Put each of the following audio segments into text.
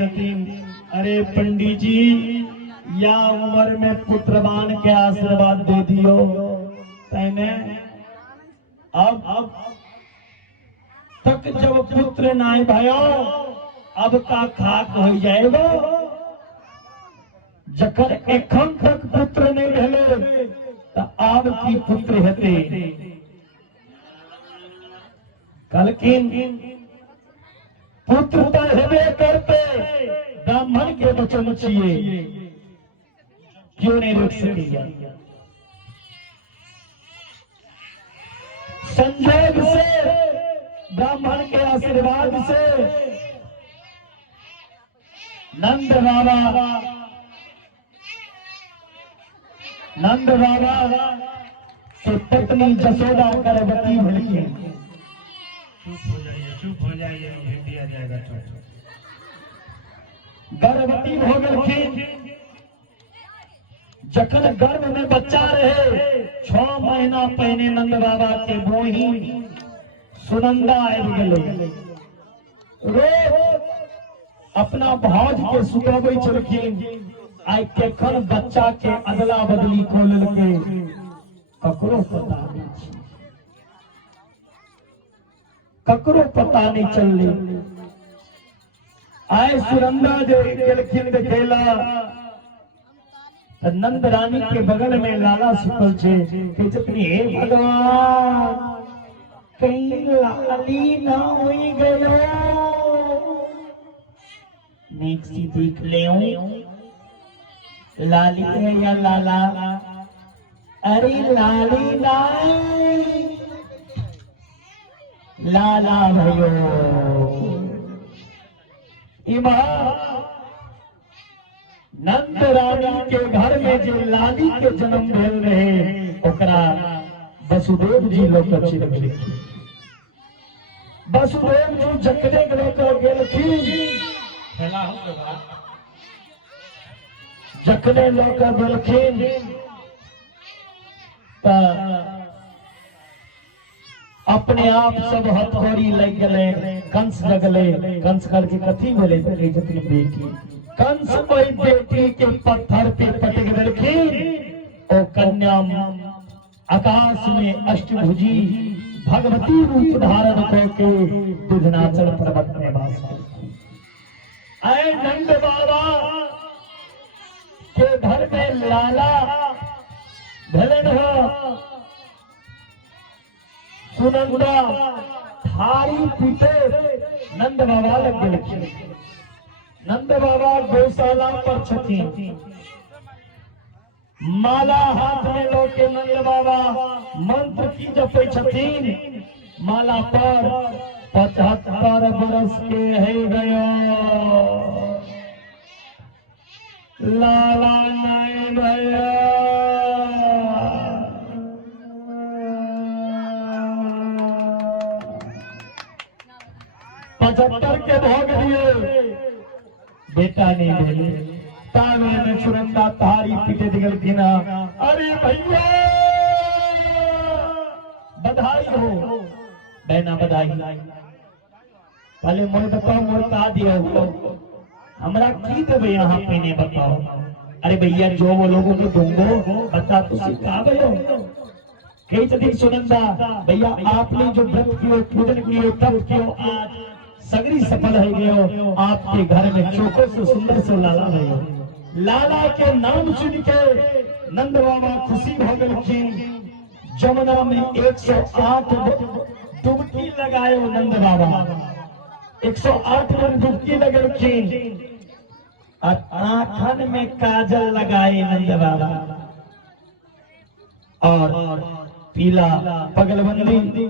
अरे पंडित जी, या उम्र में पुत्रवान के आशीर्वाद दे दियो तैने। अब तक जब पुत्र नाय भयो, अब का खाक हो जाएगा। जकर एखन तक पुत्र नहीं भेले तो अब की पुत्र हेते। कलकिन पुत्र तो हेबे करते, ब्राह्मण के वचन चाहिए, क्यों नहीं रोक सकेगा। संजोग से, ब्राह्मण के आशीर्वाद से नंद बाबा तो पत्नी जसोदा गर्भवती भली। चुप हो जाइए, भेज दिया जाएगा। गर्भवती हो गई। जखन गर्भ में बच्चा रहे, 6 महीना पहले नंद बाबा के बोही सुनंदा आबि गेलै। रोज अपना भाज के सुतबै छलखिन। आई केखन बच्चा के अदला बदली कऽ लेलकै, ककरो पता नहीं, ककरो पता नहीं चलले। आय सुनंदा जो गेलखिन देखेला, नंद रानी के बगल में लाला सुतल छे। कहतनी हे भगवान, कहीं लाली ना होई गयो, नीक सी देख ले लाली है या लाला। अरे लाली नहीं, लाला भयो। इमा नंद रानी के घर में जो लाली के जन्म भेल रहे, ओकरा वसुदेव जी लोग चिन्ह। वसुदेव जी जकरे लोग गेलखिन, जकरे लोग गेलखिन अपने आप सब हथौड़ी लग गए। कंस लगले। कंस करके कथी बोले जतनी बेटी। कंस कोई बेटी के पत्थर पे पटक देलखिन। ओ कन्या आकाश में अष्टभुजी भगवती रूप धारण करके विंध्याचल पर्वत में वास करती। आए नंद बाबा के घर में लाला भलन हो। सुनंदा थारी पीटे नंद बाबा लग गेलखिन। नंद बाबा गौशाला पर छथिन। माला हाथ में लोके नंद बाबा मंत्र की जपै छथिन। माला पर 75 बरस के है गयो, लाला नहीं भैया। 75 के भोग दिए, बेटा नहीं भेले। तावे में सुनंदा तारी पीटे दिगलखिन। अरे भैया बधाई हो। बहना बधाई। पहले मोर बताओ, मोर कहा दिया हो, हमरा की देवे यहाँ पे ने बताओ। अरे भैया जो वो लोगों को दूंगो बता तो सिखा भयो। कई दिन सुनंदा भैया आपने जो व्रत कियो, पूजन कियो, तप कियो, आज सगरी सफल है गयो। आपके घर में चोखो से सुंदर से लाला है। लाला के नाम सुन के नंद बाबा खुशी हो गए। जमुना में 108 डुबकी लगायो नंद बाबा। 108 बार डुबकी लगलखिन। और आंखन में काजल लगाए नंद बाबा। और पीला पगलबंदी,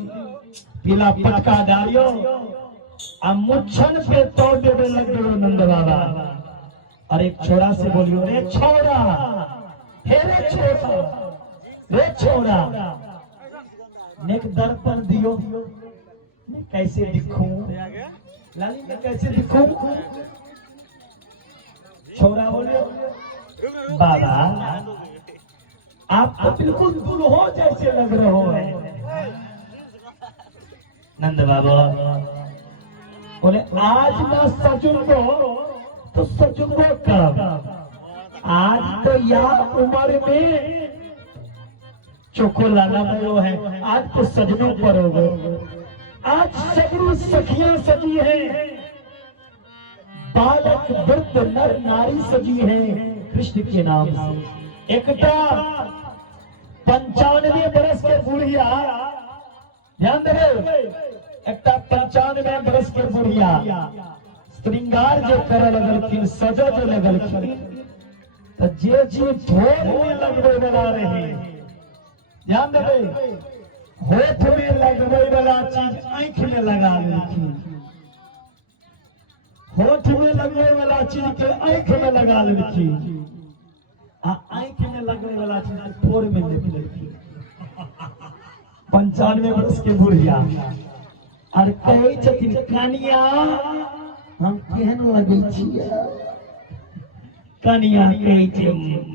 पीला पटका डालियो। आ मुच्छन पे तोड़ देवे लग गयो नंद बाबा। और एक छोरा से बोलियो, रे छोरा, हे रे छोरा, रे छोरा, नेक दर्पण दियो, मैं कैसे दिखूं, लाली मैं कैसे दिखूं। छोरा बोलियो, बाबा आप तो बिल्कुल दुल्हो जैसे लग रहे हो। नंद बाबा बोले, आज ना सजूंगो तो सजूंगा कब? आज तो या उम्र में चोखो लाना भयो है, आज तो सजनों पर होगा। आज सगरी सखियां सजी है, बालक वृद्ध नर नारी सजी है कृष्ण के नाम से। एकटा 95 बरस के बुढ़िया, ध्यान देवे, एकटा 95 बरस के बुढ़िया श्रृंगार जो करे लगलखिन, सजा जो लगलखिन, तो जे जी भोर में लगवे वाला रहे, ध्यान देवे, होठ में लगवे वाला चीज आंख में लगा लेखिन, होठ में लगवे वाला चीज के आंख में लगा लेखिन, आंख में लगवे वाला चीज फोर में लेखिन। 95 वर्ष के बुढ़िया और कहे छथिन, कनिया हम केहन लगे छियै? कनिया कहे छै,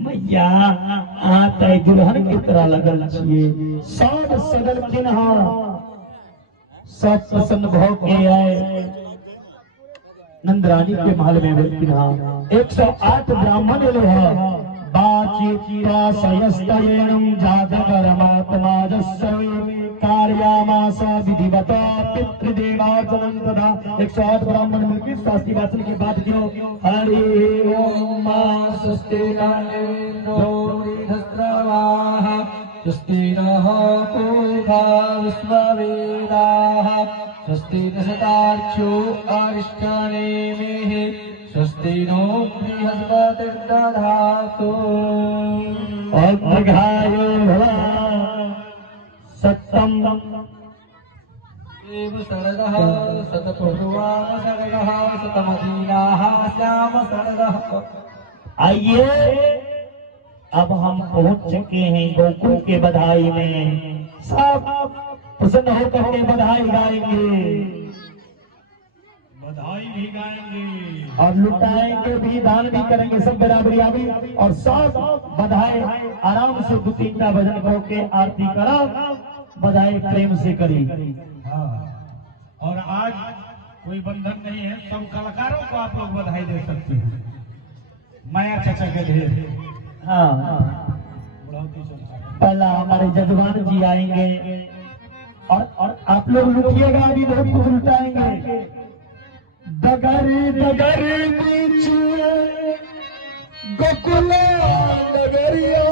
मैया अहाँ तऽ दुल्हन के तरह लगल छियै। सब सजलखिन हँ, सब प्रसन्न भऽ के आए नंदरानी के महल में बैठिन हँ। 108 ब्राह्मण एलो हँ। बाचित्वा सयस्तयेनं जातकरमात्माजस्सवे कार्यामास विधिवता पितृदेवार्चनं तथा 108 ब्राह्मण मिलकर शास्त्री वाचन के बाद क्यों हरि ओम स्वस्ति नन्दो वृद्धस्रवाः स्वस्ति नः पूर्वा विश्ववेदाः स्वस्ति दशतार्क्ष्यो अरिष्टनेमिः स्वस्ति नो बृहस्पतिर्दधातु अग्रहायो भवा सत्तम देव शरदः शतपूर्वा शरदः शतमदीनाः श्याम शरदः। आइए अब हम पहुंच चुके हैं गोकुल के बधाई में। सब प्रसन्न होकर के बधाई गाएंगे, बधाई भी गाएंगे और लुटाएंगे भी, दान भी करेंगे, सब बराबरी आवी। और सब बधाई आराम से 2-3 भजन करो के आरती करा, बधाई प्रेम से करी। हाँ। और आज कोई बंधन नहीं है, सब कलाकारों को आप लोग बधाई दे सकते हैं। माया चाचा के ढेर। हाँ, पहला हमारे जजमान जी आएंगे और आप लोग लुटिएगा, अभी बहुत कुछ लुटाएंगे। डगर डगर नीचे गोकुला डगरिया